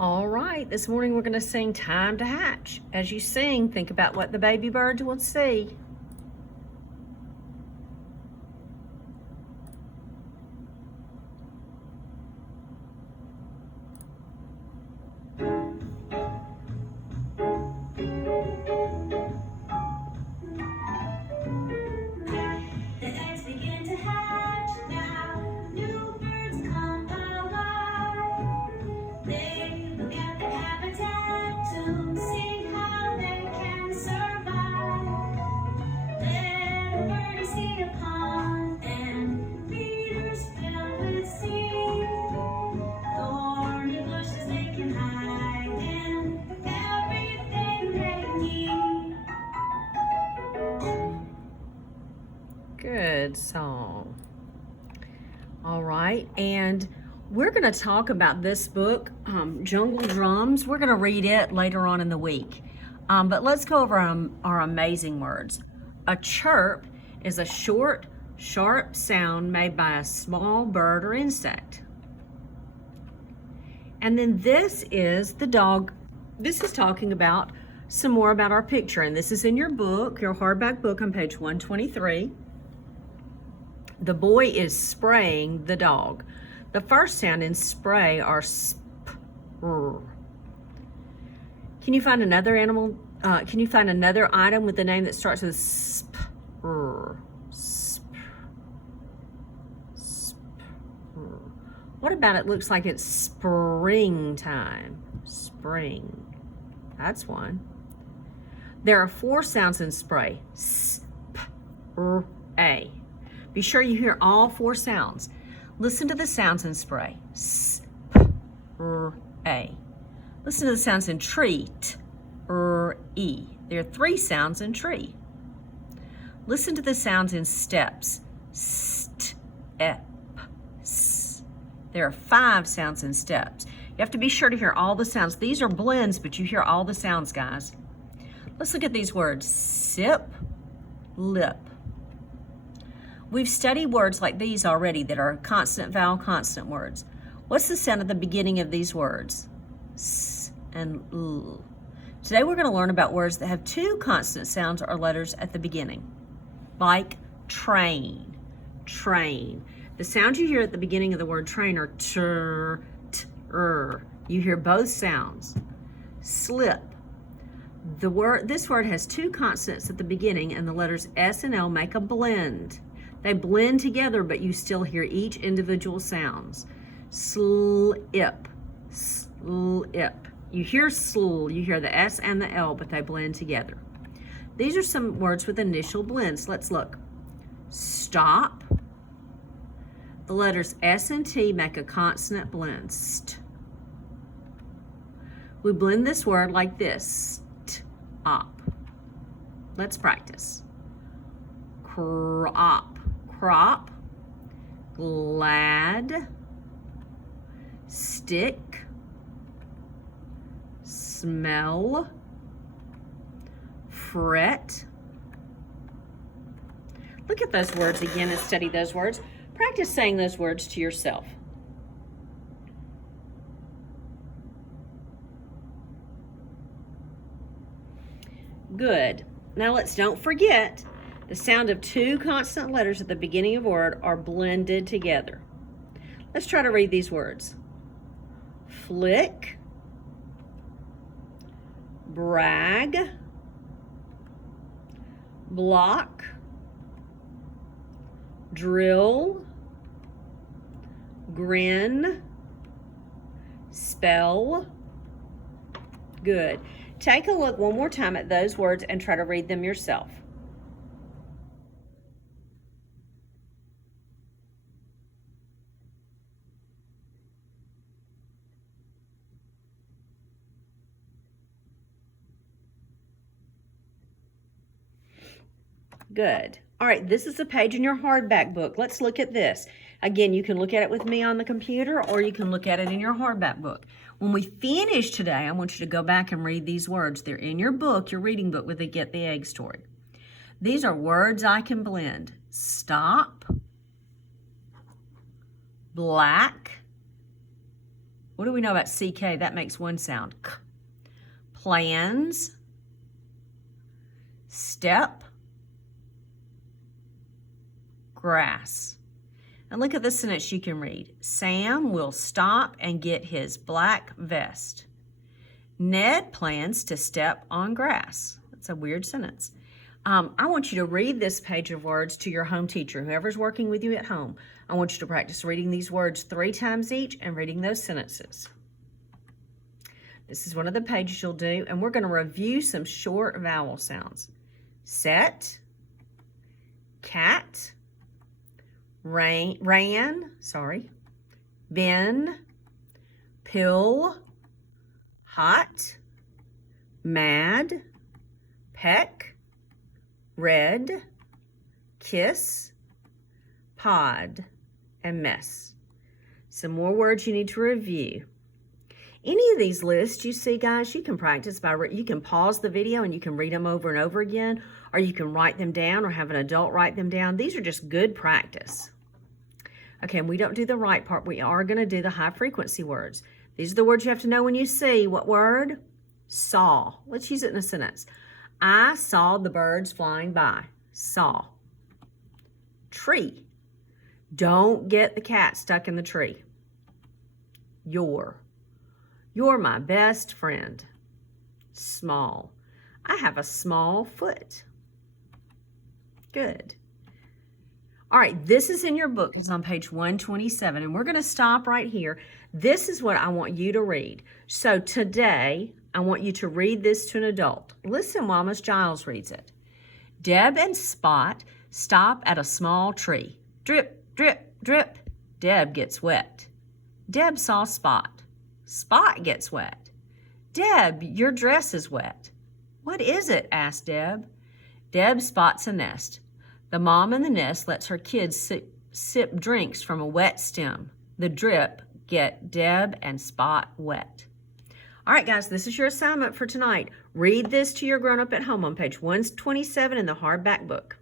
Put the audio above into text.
All right, this morning we're going to sing Time to Hatch. As you sing, think about what the baby birds will see. The eggs begin to hatch now. New birds come alive. They look at their habitat to see how they can survive. Little birdies see a pond and feeders filled with seed. Thorny bushes they can hide in everything they need. Good song. All right, and we're going to talk about this book, Jungle Drums. We're going to read it later on in the week. But let's go over our amazing words. A chirp is a short, sharp sound made by a small bird or insect. And then this is the dog. This is talking about some more about our picture. And this is in your book, your hardback book on page 123. The boy is spraying the dog. The first sound in spray are sp. Can you find another animal? Can you find another item with the name that starts with sp? What about it looks like it's springtime? Spring. That's one. There are 4 sounds in spray. S-p-r-a. Be sure you hear all 4 sounds. Listen to the sounds in spray. S-p-r-a. Listen to the sounds in tree. T-r-e. There are 3 sounds in tree. Listen to the sounds in steps. St-ep. S. There are 5 sounds in steps. You have to be sure to hear all the sounds. These are blends, but you hear all the sounds, guys. Let's look at these words. Sip, lip. We've studied words like these already that are consonant, vowel, consonant words. What's the sound at the beginning of these words? S and L. Today we're going to learn about words that have 2 consonant sounds or letters at the beginning, like train, train. The sounds you hear at the beginning of the word train are tr, t-r. You hear both sounds. Slip. This word has 2 consonants at the beginning, and the letters S and L make a blend. They blend together, but you still hear each individual sounds. Slip, slip. You hear sl, you hear the S and the L, but they blend together. These are some words with initial blends. Let's look. Stop. The letters S and T make a consonant blend. St. We blend this word like this. St-op. Let's practice. Crop. Crop, glad, stick, smell, fret. Look at those words again and study those words. Practice saying those words to yourself. Good. Now don't forget, the sound of 2 consonant letters at the beginning of a word are blended together. Let's try to read these words. Flick, brag, block, drill, grin, spell. Good. Take a look one more time at those words and try to read them yourself. Good. All right, this is a page in your hardback book. Let's look at this. Again, you can look at it with me on the computer, or you can look at it in your hardback book. When we finish today, I want you to go back and read these words. They're in your book, your reading book with the Get the Egg story. These are words I can blend. Stop, black, What do we know about CK? That makes one sound. K. Plans. Step. Grass. And look at the sentence you can read. Sam will stop and get his black vest. Ned plans to step on grass. That's a weird sentence. I want you to read this page of words to your home teacher, whoever's working with you at home. I want you to practice reading these words 3 times each and reading those sentences. This is one of the pages you'll do, and we're going to review some short vowel sounds. Set, cat, ran, bin, pill, hot, mad, peck, red, kiss, pod, and mess. Some more words you need to review. Any of these lists you see, guys, you can practice by, you can pause the video and you can read them over and over again, or you can write them down or have an adult write them down. These are just good practice. Okay, and we don't do the right part. We are going to do the high frequency words. These are the words you have to know when you see. What word? Saw. Let's use it in a sentence. I saw the birds flying by. Saw. Tree. Don't get the cat stuck in the tree. You're my best friend. Small. I have a small foot. Good. All right, this is in your book. It's on page 127, and we're going to stop right here. This is what I want you to read. So today, I want you to read this to an adult. Listen while Miss Giles reads it. Deb and Spot stop at a small tree. Drip, drip, drip. Deb gets wet. Deb saw Spot. Spot gets wet. Deb, your dress is wet. What is it? Asked Deb. Deb spots a nest. The mom in the nest lets her kids sip drinks from a wet stem. The drip get Deb and Spot wet. All right, guys, this is your assignment for tonight. Read this to your grown-up at home on page 127 in the hardback book.